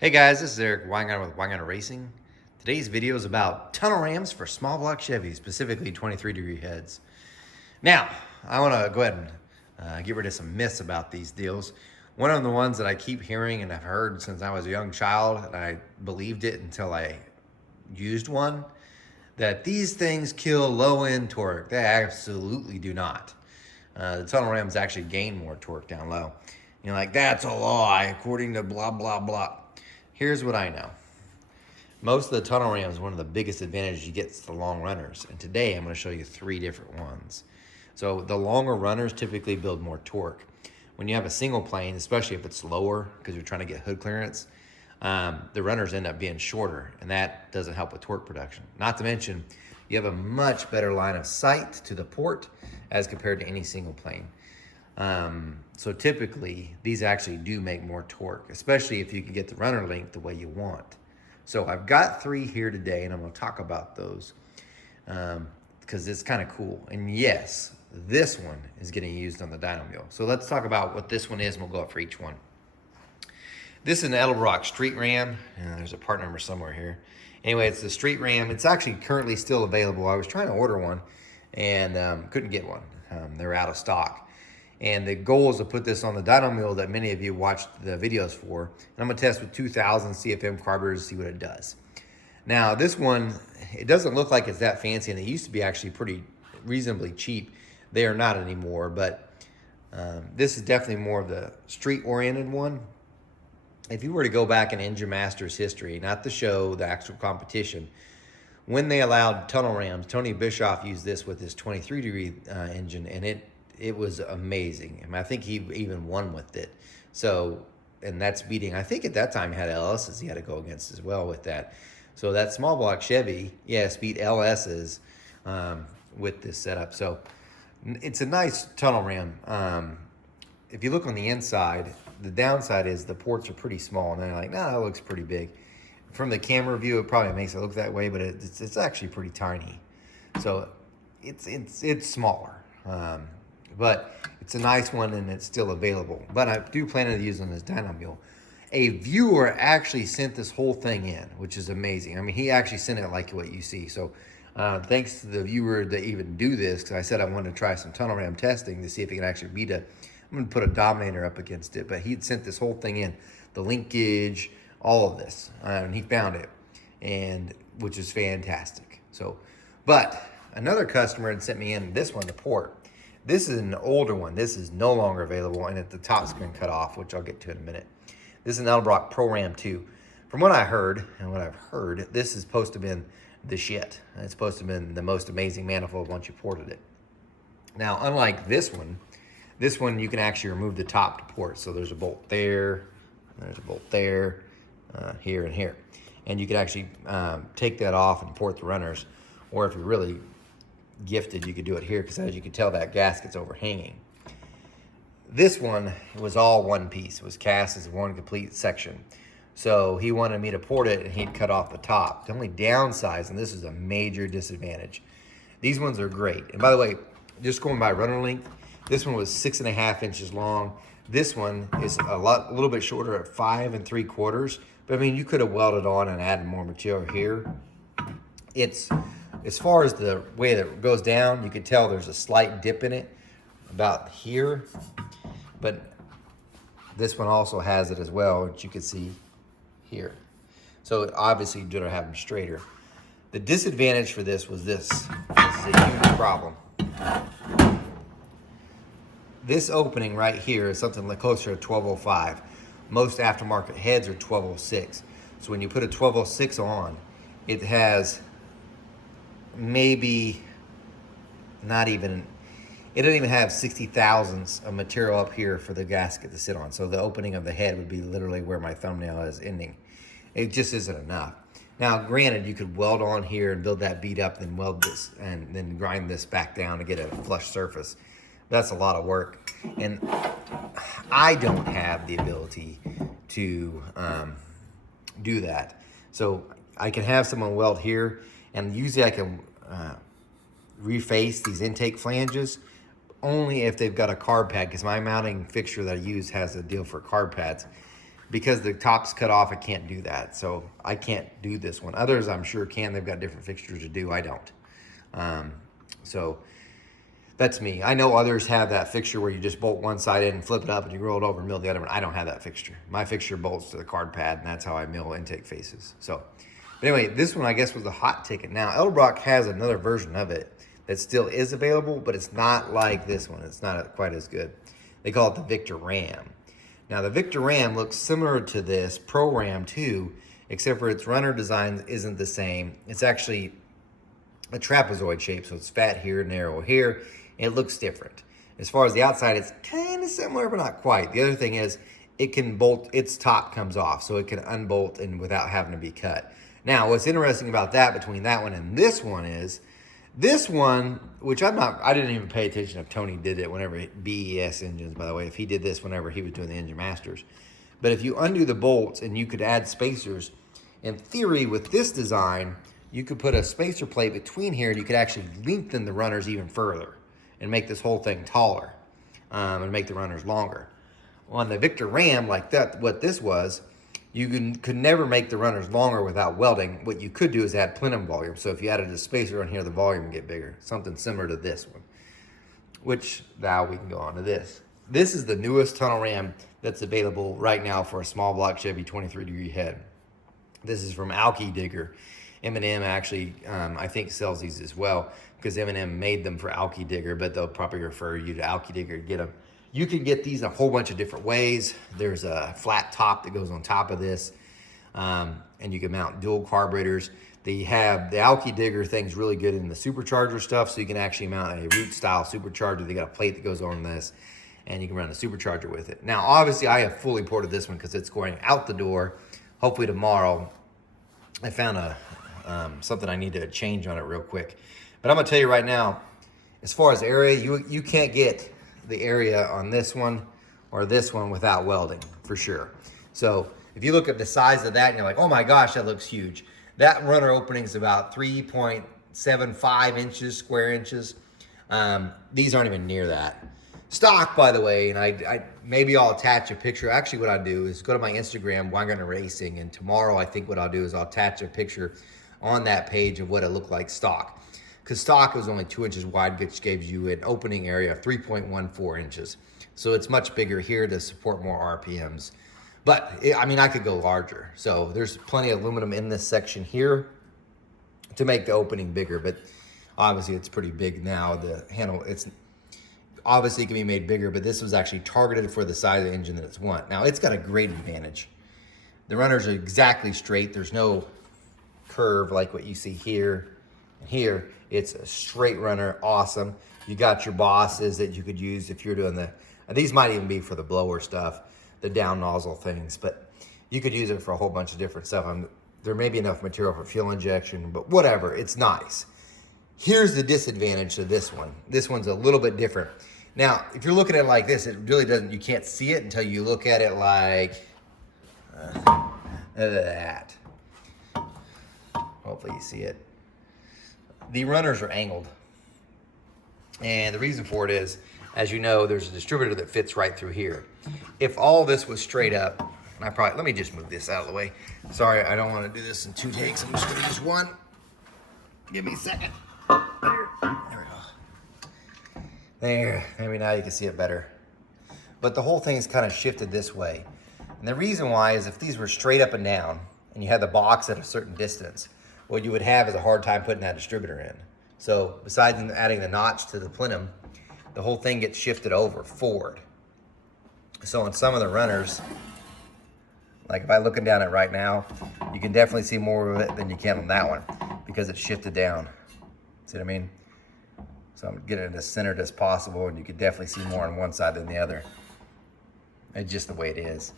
Hey guys, this is Eric Weingart with Weingart Racing. Today's video is about tunnel rams for small block Chevys, specifically 23-degree heads. Now, I want to go ahead and get rid of some myths about these deals. One of the ones that I keep hearing and I've heard since I was a young child, and I believed it until I used one, that these things kill low-end torque. They absolutely do not. The tunnel rams actually gain more torque down low. You're like, that's a lie, according to blah, blah, blah. Here's what I know. Most of the tunnel rams, one of the biggest advantages you get is the long runners. And today I'm going to show you 3 different ones. So the longer runners typically build more torque. When you have a single plane, especially if it's lower because you're trying to get hood clearance, the runners end up being shorter, and that doesn't help with torque production. Not to mention, you have a much better line of sight to the port as compared to any single plane. So typically, these actually do make more torque, especially if you can get the runner length the way you want. So I've got 3 here today, and I'm going to talk about those because it's kind of cool. And yes, this one is getting used on the dyno mule. So let's talk about what this one is, and we'll go up for each one. This is an Edelbrock Street Ram. There's a part number somewhere here. Anyway, it's the Street Ram. It's actually currently still available. I was trying to order one and couldn't get one. They're out of stock. And the goal is to put this on the dyno mule that many of you watched the videos for. And I'm gonna test with 2000 CFM carburetors to see what it does. Now this one, it doesn't look like it's that fancy, and it used to be actually pretty reasonably cheap. They are not anymore, but this is definitely more of the street-oriented one. If you were to go back in Engine Masters history, not the show, the actual competition, when they allowed tunnel rams, Tony Bischoff used this with his 23-degree engine, and it was amazing. I think he even won with it. So, and that's beating, I think at that time he had LSs he had to go against as well with that. So that small block Chevy, yes, beat LSs with this setup. So it's a nice tunnel ram. If you look on the inside, the downside is the ports are pretty small, and they're like, nah, that looks pretty big. From the camera view, it probably makes it look that way, but it's actually pretty tiny. So it's smaller. But it's a nice one, and it's still available. But I do plan on using this dyno mule. A viewer actually sent this whole thing in, which is amazing. I mean, he actually sent it like what you see. So thanks to the viewer that even do this, because I said I wanted to try some tunnel ram testing to see if he can actually beat I'm going to put a Dominator up against it. But he'd sent this whole thing in, the linkage, all of this, and he found it, and which is fantastic. So, but another customer had sent me in this one, the port. This is an older one. This is no longer available, and at the top's been cut off, which I'll get to in a minute. This is an Edelbrock Pro Ram 2. From what I heard, and what I've heard, this is supposed to have been the shit. It's supposed to have been the most amazing manifold once you ported it. Now, unlike this one you can actually remove the top to port. So there's a bolt there, there's a bolt there, here and here. And you can actually take that off and port the runners, or if you're really gifted, you could do it here, because as you can tell, that gasket's overhanging. This one was all one piece. It was cast as one complete section. So he wanted me to port it, and he'd cut off the top. The only downside, and this is a major disadvantage, these ones are great. And by the way, just going by runner length, this one was 6.5 inches long. This one is a little bit shorter at 5 3/4. But I mean, you could have welded on and added more material here. It's, as far as the way that it goes down, you can tell there's a slight dip in it about here. But this one also has it as well, which you can see here. So obviously you're gonna have them straighter. The disadvantage for this was this. This is a huge problem. This opening right here is something like closer to 1205. Most aftermarket heads are 1206. So when you put a 1206 on, it has maybe not even, it doesn't even have 60 thousandths of material up here for the gasket to sit on. So the opening of the head would be literally where my thumbnail is ending. It just isn't enough. Now, granted, you could weld on here and build that bead up, then weld this, and then grind this back down to get a flush surface. That's a lot of work. And I don't have the ability to do that. So I can have someone weld here, and usually I can reface these intake flanges only if they've got a carb pad, because my mounting fixture that I use has a deal for carb pads. because the top's cut off, I can't do that. So I can't do this one. Others I'm sure can. They've got different fixtures to do. I don't. So that's me. I know others have that fixture where you just bolt one side in and flip it up and you roll it over and mill the other one. I don't have that fixture. My fixture bolts to the card pad, and that's how I mill intake faces. So, but anyway, this one I guess was a hot ticket. Now, Edelbrock has another version of it that still is available, but it's not like this one. It's not quite as good. They call it the Victor Ram. Now, the Victor Ram looks similar to this Pro Ram too, except for its runner design isn't the same. It's actually a trapezoid shape, so it's fat here, narrow here. It looks different. As far as the outside, it's kind of similar, but not quite. The other thing is it can bolt, its top comes off, so it can unbolt and without having to be cut. Now, what's interesting about that between that one and this one is, this one, which I didn't even pay attention if Tony did it whenever, BES engines, by the way, if he did this whenever he was doing the Engine Masters. But if you undo the bolts and you could add spacers, in theory with this design, you could put a spacer plate between here and you could actually lengthen the runners even further and make this whole thing taller and make the runners longer. On the Victor Ram, like that, what this was, you could never make the runners longer without welding. What you could do is add plenum volume. So if you added a spacer on here, the volume would get bigger. Something similar to this one, which now we can go on to this. This is the newest tunnel ram that's available right now for a small block Chevy 23-degree head. This is from Alki Digger. M&M actually, I think, sells these as well because M&M made them for Alki Digger, but they'll probably refer you to Alki Digger to get them. You can get these a whole bunch of different ways. There's a flat top that goes on top of this, and you can mount dual carburetors. They have the Alki Digger thing's really good in the supercharger stuff, so you can actually mount a root style supercharger. They got a plate that goes on this, and you can run a supercharger with it. Now, obviously, I have fully ported this one because it's going out the door. Hopefully tomorrow. I found something I need to change on it real quick. But I'm gonna tell you right now, as far as area, you can't get the area on this one or this one without welding, for sure. So if you look at the size of that and you're like, oh my gosh, that looks huge. That runner opening is about 3.75 inches, square inches. These aren't even near that. Stock, by the way, and I maybe I'll attach a picture. Actually, what I'll do is go to my Instagram, Wagon Racing, and tomorrow I think what I'll do is I'll attach a picture on that page of what it looked like stock. Because stock was only 2 inches wide, which gives you an opening area of 3.14 inches. So it's much bigger here to support more RPMs. But, I mean, I could go larger. So there's plenty of aluminum in this section here to make the opening bigger. But obviously it's pretty big now. The handle, it's obviously it can be made bigger, but this was actually targeted for the size of the engine that it's want. Now, it's got a great advantage. The runners are exactly straight. There's no curve like what you see here and here. It's a straight runner, awesome. You got your bosses that you could use if you're doing these might even be for the blower stuff, the down nozzle things, but you could use it for a whole bunch of different stuff. There may be enough material for fuel injection, but whatever, it's nice. Here's the disadvantage to this one. This one's a little bit different. Now, if you're looking at it like this, it really doesn't, you can't see it until you look at it like that. Hopefully you see it. The runners are angled. And the reason for it is, as you know, there's a distributor that fits right through here. If all this was straight up, let me just move this out of the way. Sorry, I don't want to do this in 2 takes. I'm just going to use one. Give me a second. There we go. There, maybe now you can see it better. But the whole thing is kind of shifted this way. And the reason why is if these were straight up and down, and you had the box at a certain distance, what you would have is a hard time putting that distributor in. So besides adding the notch to the plenum, the whole thing gets shifted over forward. So on some of the runners, like if I'm looking down it right now, you can definitely see more of it than you can on that one because it's shifted down. See what I mean? So I'm getting it as centered as possible, and you can definitely see more on one side than the other. It's just the way it is.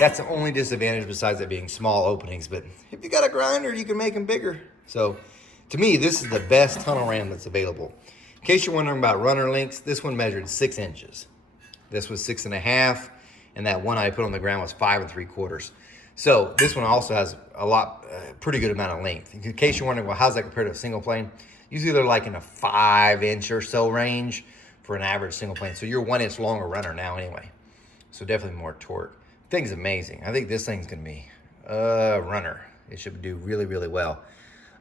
That's the only disadvantage besides it being small openings, but if you got a grinder, you can make them bigger. So to me, this is the best tunnel ram that's available. In case you're wondering about runner lengths, this one measured 6 inches. This was 6.5, and that one I put on the ground was 5 3/4. So this one also has a pretty good amount of length. In case you're wondering, well, how's that compared to a single plane? Usually they're like in a 5-inch or so range for an average single plane. So you're 1 inch longer runner now anyway. So definitely more torque. Thing's amazing. I think this thing's gonna be a runner. It should do really, really well.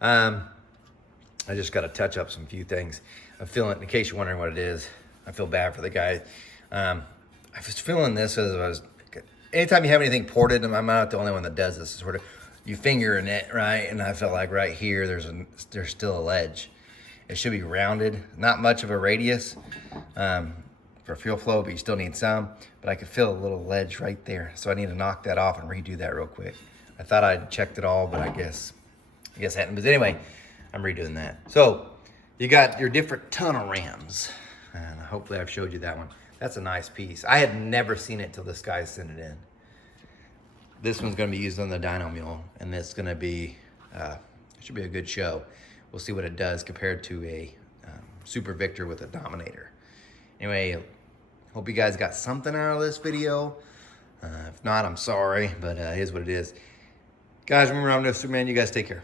I just got to touch up some few things. I'm feeling, in case you're wondering what it is, I feel bad for the guy. I was feeling this as I was, anytime you have anything ported, I'm not the only one that does this, sort of, you finger in it, right? And I felt like right here, there's still a ledge. It should be rounded, not much of a radius for fuel flow, but you still need some. But I could feel a little ledge right there. So I need to knock that off and redo that real quick. I thought I'd checked it all, but I guess I hadn't. But anyway, I'm redoing that. So you got your different tunnel rams. And hopefully I've showed you that one. That's a nice piece. I had never seen it till this guy sent it in. This one's gonna be used on the dyno mule, and it's gonna be, should be a good show. We'll see what it does compared to a Super Victor with a Dominator. Anyway, hope you guys got something out of this video. If not, I'm sorry, but it is what it is. Guys, remember, I'm no Superman. You guys take care.